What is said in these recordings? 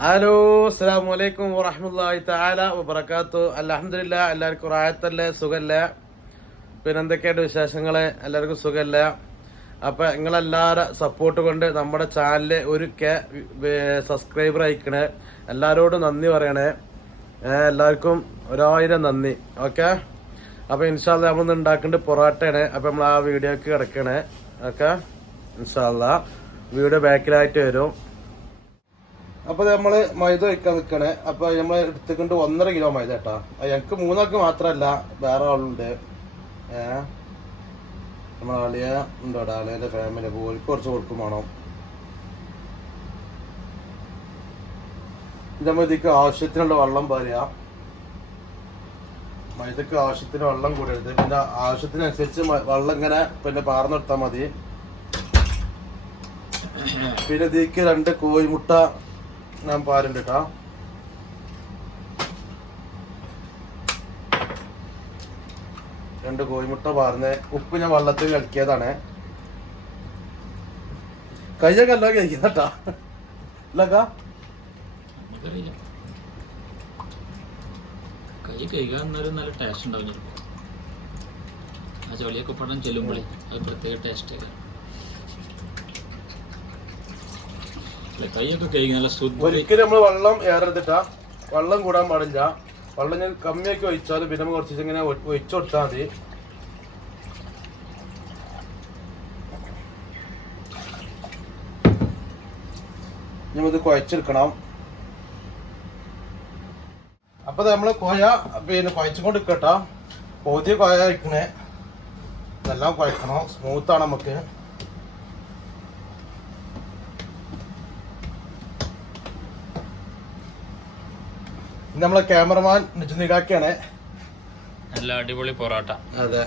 Hello അസ്സലാമു അലൈക്കും വറഹ്മത്തുള്ളാഹി തആല വബറകാത്തു. അൽഹംദുലില്ലാഹ്, എല്ലാവർക്കും റാഹത്തല്ലേ, സുഖല്ലേ? പിന്നെ എന്തൊക്കെയാണ് വിശേഷങ്ങള്? എല്ലാവർക്കും സുഖല്ലേ? അപ്പൊ നിങ്ങളെല്ലാവരും സപ്പോർട്ട് കൊണ്ട് നമ്മുടെ ചാനലില് ഒരു സബ്സ്ക്രൈബർ അയക്കണേ. എല്ലാവരോടും നന്ദി പറയണേ. എല്ലാവർക്കും 1000 നന്ദി. ഓക്കെ, അപ്പൊ ഇൻഷാ അല്ലാഹ് നമ്മൾ ഉണ്ടാക്കേണ്ടത് പൊറാട്ടയാണ്. അപ്പൊ നമ്മൾ ആ വീഡിയോക്ക് കിടക്കണേ. ഓക്കെ, ഇൻഷാ അല്ലാഹ് വീഡിയോ ബാക്കിലായിട്ട് വരും. അപ്പൊ നമ്മള് മൈദ വയ്ക്കാൻ നിൽക്കണേ. അപ്പൊ നമ്മൾ എടുത്തുകൊണ്ട് 1.5 കിലോ മൈദ കേട്ടാ. ഞങ്ങക്ക് 3 മാത്രല്ല, വേറെ ആളുണ്ട്. നമ്മളെ അളിയ ഉണ്ടോ? അളിയന്റെ ഫാമിലി പോലിക്ക് കുറച്ച് കൊടുക്കും വേണം. ഇതിക്ക് ആവശ്യത്തിനുള്ള വെള്ളം പാരുക. മൈദക്ക് ആവശ്യത്തിന് വെള്ളം കൂടരുത്. പിന്നെ ആവശ്യത്തിനനുസരിച്ച് വെള്ളം ഇങ്ങനെ പിന്നെ പാർന്നു നിർത്താൽ മതി. പിന്നെ ഇതിക്ക് 2 കോഴിമുട്ട ഞാൻ പാരുണ്ട് കേട്ടോ. രണ്ട് കോഴിമുട്ട പാർന്ന് ഉപ്പ് ഞാൻ വെള്ളത്തിൽ കളിക്കിയതാണ്. കയ്യൊക്കെ എല്ലാം കഴിക്കുന്നട്ടാ. ഇല്ലക്കാ കൈ കഴുകാൻ നല്ല ടേസ്റ്റ് ഉണ്ടാവും. ആ ജോലിയൊക്കെ പടം ചെല്ലുമ്പോഴേ അത് പ്രത്യേക ടേസ്റ്റ്. കൈയൊക്കെ കഴുകി നല്ല ഒരിക്കലും നമ്മൾ വെള്ളം ഏറെടുത്തിട്ടാ. വെള്ളം കൂടാൻ പാടില്ല. വെള്ളം ഞാൻ കമ്മിയാക്കി ഒഴിച്ചാലും പിന്നെ നമ്മൾ കുറച്ച് ഇങ്ങനെ ഒഴിച്ചു കൊടുത്താൽ മതി. ഇത് കുഴച്ചെടുക്കണം. അപ്പൊ നമ്മള് പിന്നെ കുഴച്ചുകൊണ്ട് കേട്ടോ. പൗതിയ കുഴക്കണേ, ഇതെല്ലാം കുഴക്കണം. സ്മൂത്താണ് നമുക്ക്. നമ്മളെ ക്യാമറമാൻ നിജാക്കിയാണ്. നല്ല അടിപൊളി പൊറോട്ട. അതെ.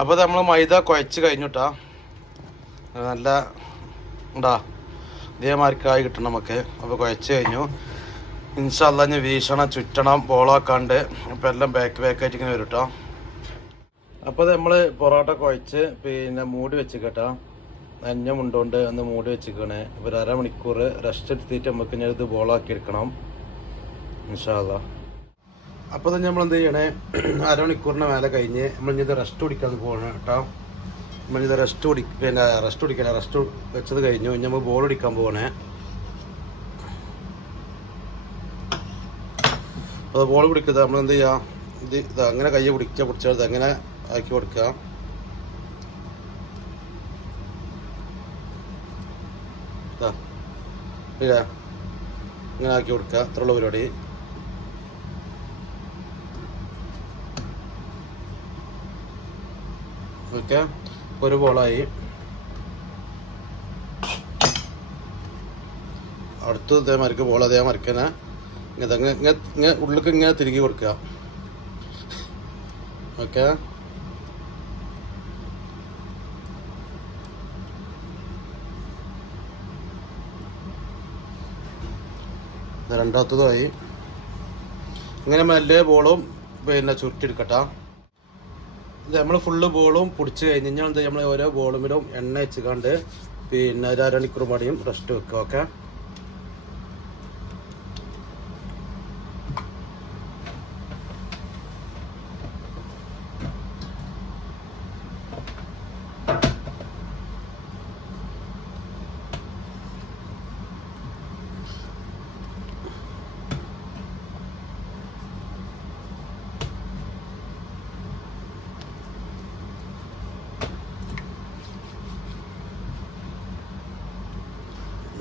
അപ്പൊ നമ്മള് മൈദ കുഴച്ച് കഴിഞ്ഞിട്ടാ. നല്ല ഉണ്ടാ ഇതേമാതിരിക്കായി കിട്ടണം നമുക്ക്. അപ്പൊ കുഴച്ച് കഴിഞ്ഞു. ഇൻഷാ അല്ലാഹ് ഞാൻ വീശണം, ചുറ്റണം, ബോളാക്കാണ്ട്. ഇപ്പൊ എല്ലാം ബാക്കായിട്ട് ഇങ്ങനെ വരും കേട്ടോ. അപ്പൊ നമ്മള് പൊറോട്ട കുഴച്ച് പിന്നെ മൂടി വെച്ച് കേട്ടോ. മുണ്ടോണ്ട് ഒന്ന് മൂടി വെച്ചിക്കണേ. ഒരു 1/2 മണിക്കൂർ റെസ്റ്റ് എടുത്തിട്ട് നമുക്ക് ഞാൻ ഇത് ബോളാക്കി എടുക്കണം ഇൻഷാ അല്ലാഹ്. അപ്പോൾ തന്നെ നമ്മൾ എന്ത് ചെയ്യണേ, 1/2 മണിക്കൂറിന് മേലെ കഴിഞ്ഞ് നമ്മളിത് റെസ്റ്റ് കുടിക്കാൻ പോകണം കേട്ടോ. നമ്മളിത് റെസ്റ്റ് വെച്ചത് കഴിഞ്ഞു. ഇനി നമ്മൾ ബോൾ പിടിക്കാൻ പോകണേ. അപ്പോൾ ബോൾ പിടിക്കുന്നത് നമ്മൾ എന്ത് ചെയ്യാം, ഇത് അങ്ങനെ കയ്യെ പിടിച്ചാൽ അങ്ങനെ ആക്കി കൊടുക്കുക. ഇല്ലേ, ഇങ്ങനെ ആക്കി കൊടുക്കുക. അത്രയുള്ള പരിപാടി. ഓക്കെ, ഒരു ബോളായി. അടുത്ത് ഇതേമാതിരിക്ക് ബോൾ അതേമാതിരിക്ക് തന്നെ ഇങ്ങനെ ഉള്ളിലേക്ക് ഇങ്ങനെ തിരികെ കൊടുക്കുക. ഓക്കെ, രണ്ടാമത്തതുമായി. ഇങ്ങനെ മെല്ലെ ബോളും പിന്നെ ചുരുട്ടിയെടുക്കട്ടോ. ഇത് നമ്മൾ ഫുള്ള് ബോളും പൊടിച്ച് കഴിഞ്ഞ് കഴിഞ്ഞാൽ എന്താ, നമ്മൾ ഓരോ ബോളുമിലും എണ്ണ വെച്ചുകൊണ്ട് പിന്നെ 1/2 മണിക്കൂർ മണിയും റെസ്റ്റ് വെക്കുക. ഓക്കെ,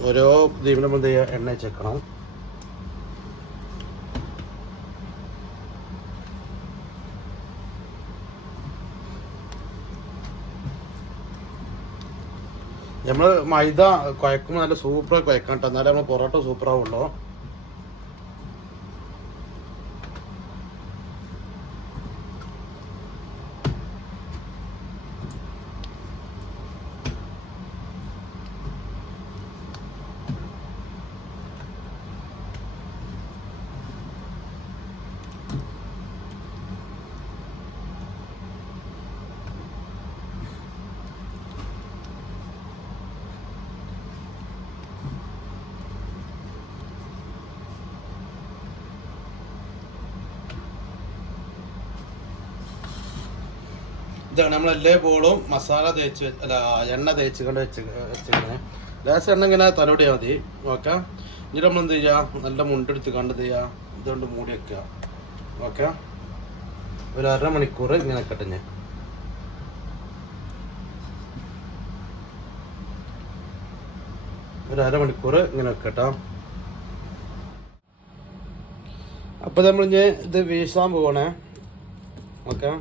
ഓരോ ദീപിലും എന്ത് ചെയ്യുക, എണ്ണ വെച്ചേക്കണം. നമ്മൾ മൈദ കുഴക്കുമ്പോൾ നല്ല സൂപ്പർ കുഴക്കണം കേട്ടോ. എന്നാലും നമ്മൾ പൊറോട്ട സൂപ്പർ ആവുള്ളൂ. ഇതാണ് നമ്മളെല്ലാ ബോളും മസാല തേച്ച് അല്ല എണ്ണ തേച്ച് കൊണ്ട് വെച്ചിങ്ങനെ ലേശം എണ്ണ ഇങ്ങനെ തലോടിയാൽ മതി. ഓക്കെ. ഇനി നമ്മൾ എന്ത് ചെയ്യുക, നല്ല മുണ്ടെടുത്ത് കണ്ട് എന്ത് ചെയ്യുക, ഇതുകൊണ്ട് മൂടി വെക്കുക. ഓക്കെ. ഒരു 1/2 മണിക്കൂർ ഇങ്ങനെ വെക്കട്ടെ. ഞാൻ ഒരു 1/2 മണിക്കൂർ ഇങ്ങനെ വെക്കട്ടോ. അപ്പോൾ നമ്മൾ ഇനി ഇത് വീശാൻ പോകണേ. ഓക്കെ.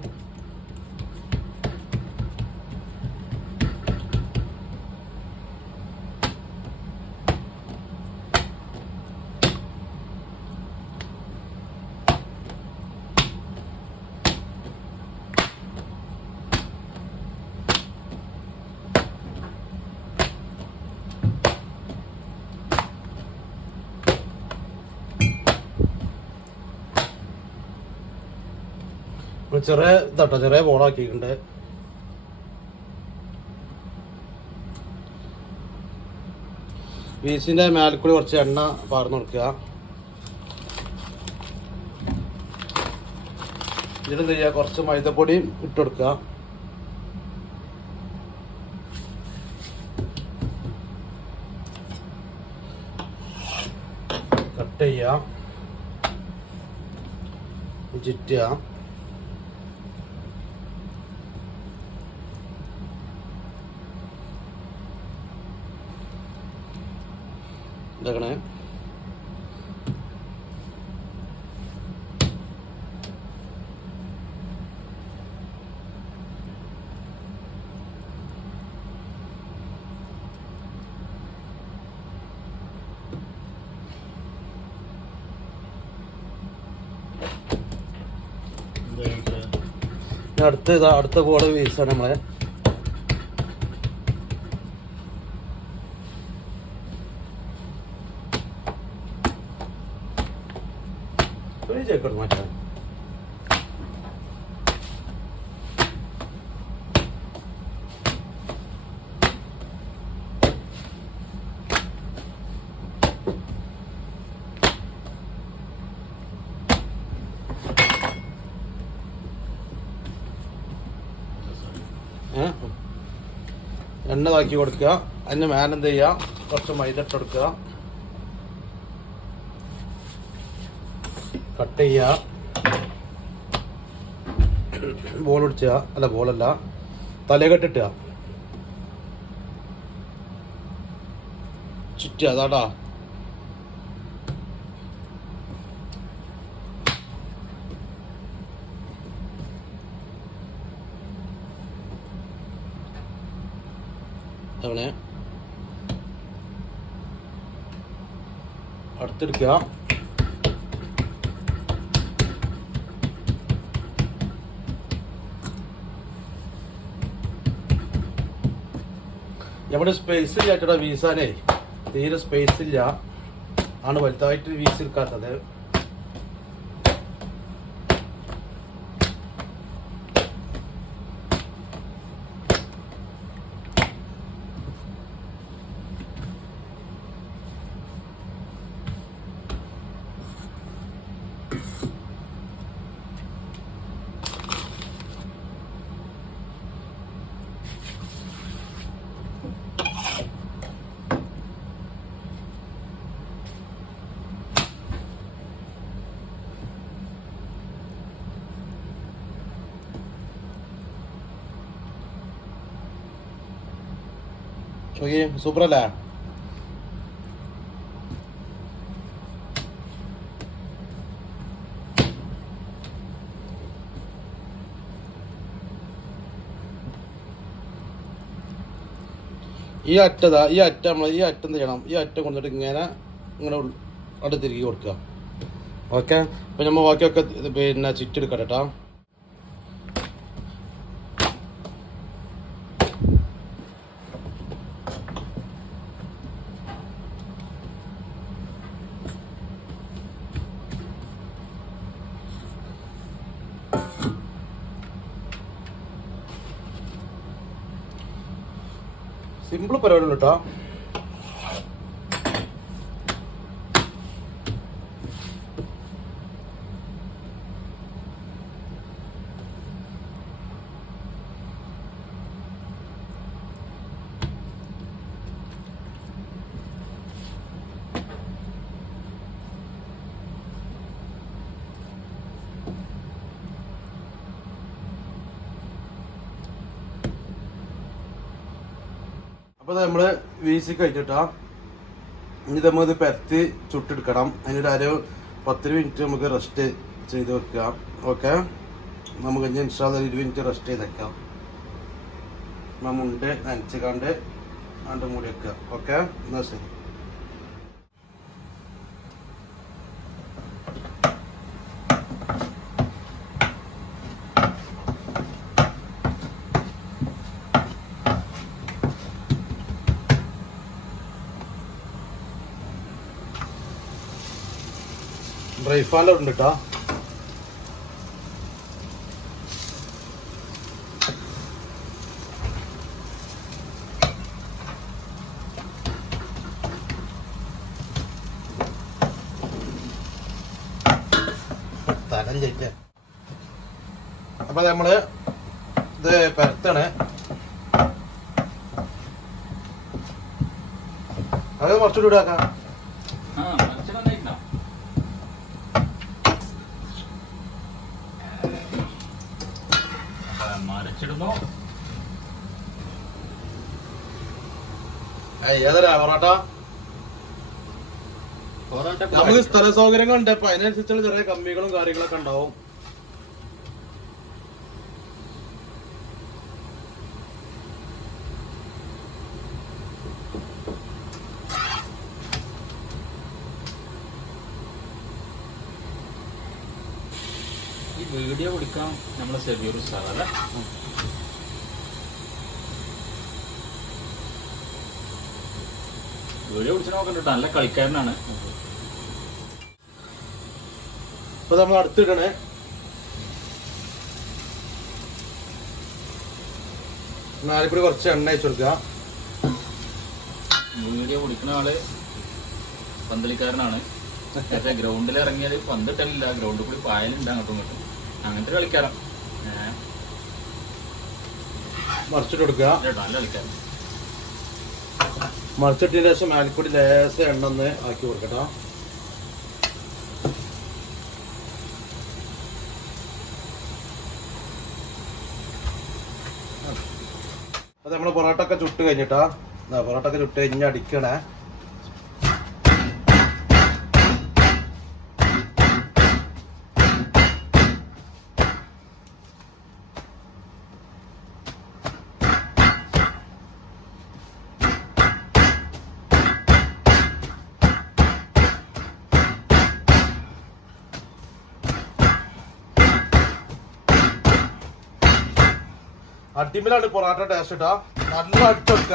ചെറിയ ഇതാട്ടോ, ചെറിയ ബോളാക്കിയിട്ടുണ്ട്. പീസിന്റെ മേൽക്കൂടി കുറച്ച് എണ്ണ പാർന്നു കൊടുക്കുക. ഇതിലെന്ത് ചെയ്യുക, കുറച്ച് മൈദപ്പൊടിയും ഇട്ട് കൊടുക്കുക. കട്ട് ചെയ്യുക, ചുറ്റുക. ഇതാക്കണേ. അടുത്ത ബോള് വീസാണ് നമ്മളെ. ചേക്കോട്ട് മാറ്റാം. എണ്ണ താക്കി കൊടുക്കുക. അതിന് മേലെന്ത് ചെയ്യുക, കുറച്ച് മൈദ ഇട്ട് കൊടുക്കുക. കട്ട് ചെയ്യുക. ബോൾ പിടിച്ചുക, അല്ല ബോളല്ല, തലകെട്ടിട്ടുക, ചുറ്റുക. അതാടാ അങ്ങനെ അടുത്തെടുക്കുക. നമ്മുടെ സ്പേസ് ഇല്ലാട്ടടാ വീസാനേ, തീരെ സ്പേസ് ഇല്ല, ആണ് വലുതായിട്ട് വീസെടുക്കാത്തത്. നോക്കി സൂപ്പറല്ലേ? ഈ അറ്റം എന്ത് ചെയ്യണം, ഈ അറ്റം കൊണ്ടിട്ട് ഇങ്ങനെ അവിടെ തിരികെ കൊടുക്കുക. ഓക്കെ. അപ്പം നമ്മൾ ബാക്കിയൊക്കെ പിന്നെ ചുറ്റെടുക്കാം കേട്ടോ. സിമ്പിൾ പരിപാടി കേട്ടോ. അപ്പോൾ നമ്മള് വീശി കഴിഞ്ഞിട്ടാ ഇനി നമ്മളിത് പരത്തി ചുട്ടെടുക്കണം. അതിനൊരു 10 മിനിറ്റ് നമുക്ക് റെസ്റ്റ് ചെയ്ത് വെക്കാം. ഓക്കെ, നമുക്ക് ഇനി ഇൻഷാല്ലാ 20 മിനിറ്റ് റെസ്റ്റ് ചെയ്ത് വെക്കാം. മുണ്ട് നനച്ചുകാണ്ട് മൂടി വെക്കുക. ഓക്കെ, എന്നാ ശരി. ബ്രൈഫാനിലുണ്ട് കേട്ടോ. അപ്പൊ നമ്മള് ഇത് പരത്താണ്. അത് കുറച്ചുകൂടി ഇടാക്കാം. ഏതരാ പൊറോട്ട? നമുക്ക് സ്ഥല സൗകര്യങ്ങളുണ്ട്, അപ്പൊ അതിനനുസരിച്ചുള്ള ചെറിയ കമ്മികളും കാര്യങ്ങളൊക്കെ ഉണ്ടാവും. ഈ വീഡിയോ പിടിക്കാം നമ്മളെ സെവ്യൂർ സാറല്ലേ? വീഡിയോ പിടിച്ച് നോക്കണ്ട, നല്ല കളിക്കാരനാണ്. ഇപ്പൊ നമ്മൾ അടുത്തിടണേ. നാലിപ്പടി കുറച്ച് എണ്ണ അയച്ചു കൊടുക്കുക. വീഡിയോ പിടിക്കുന്ന ആള് പന്തളിക്കാരനാണ്. ഗ്രൗണ്ടിൽ ഇറങ്ങിയാൽ പന്തിട്ടില്ല, ഗ്രൗണ്ടിൽ കൂടി പായലുണ്ട് അങ്ങോട്ടും ഇങ്ങോട്ടും. അങ്ങനത്തെ കളിക്കാരൻ. മറിച്ചിട്ട് കൊടുക്കുക. നല്ല കളിക്കാരൻ. മറിച്ചിട്ടതിന് ശേഷം മേൽക്കൂടി ലേശ എണ്ണ ഒന്ന് ആക്കി കൊടുക്കട്ടോ. അത് നമ്മള് പൊറോട്ട ഒക്കെ ചുട്ട് കഴിഞ്ഞിട്ടാ. പൊറോട്ട ഒക്കെ ചുട്ട് കഴിഞ്ഞ് അടിക്കണേ. അടിമലാണ് പൊറോട്ട ടേസ്റ്റ് ഇട്ടാ. നല്ല അടിച്ചെടുക്ക.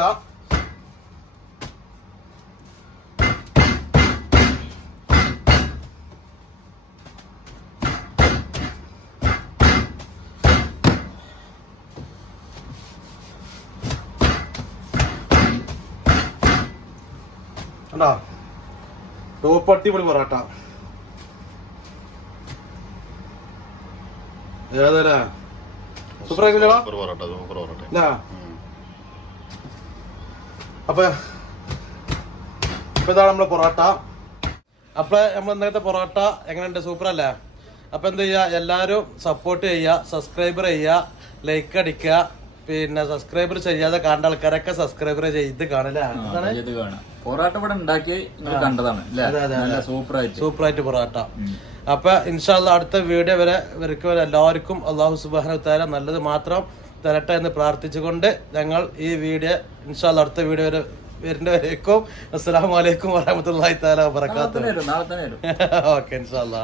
കണ്ടാ, ടോപ്പ് അടിപൊളി പൊറോട്ട. ഏതാ സൂപ്പർ ആയില്ലടാ. അപ്പൊ ഇതാണ് നമ്മളെ പൊറോട്ട. അപ്പൊ നമ്മൾ ഇന്നത്തെ പൊറോട്ട എങ്ങനെയുണ്ട്? സൂപ്പർ അല്ലേ? അപ്പൊ എന്ത് ചെയ്യാ, എല്ലാരും സപ്പോർട്ട് ചെയ്യുക, സബ്സ്ക്രൈബർ ചെയ്യുക, ലൈക്ക് അടിക്കുക. പിന്നെ സബ്സ്ക്രൈബർ ചെയ്യാതെ കാണേണ്ട ആൾക്കാരൊക്കെ സബ്സ്ക്രൈബർ ചെയ്ത് കാണല്ലേ. പൊറോട്ട ഇവിടെ ഉണ്ടാക്കി കണ്ടതാണ്. സൂപ്പറായിട്ട് പൊറോട്ട. അപ്പൊ ഇൻഷാല്ലാ അടുത്ത വീഡിയോ വരെ എല്ലാവർക്കും അല്ലാഹു സുബ്ഹാനഹു വ തആല നല്ലത് മാത്രം തരട്ടെ എന്ന് പ്രാർത്ഥിച്ചുകൊണ്ട് ഞങ്ങൾ ഈ വീഡിയോ ഇൻഷാല്ലാ അടുത്ത വീഡിയോ വരെ വരുന്നവരേക്കും അസ്സലാമു അലൈക്കും വറഹ്മത്തുള്ളാഹി തആല വബറകാതുഹു. ഓക്കെ ഇൻഷാല്ലാ.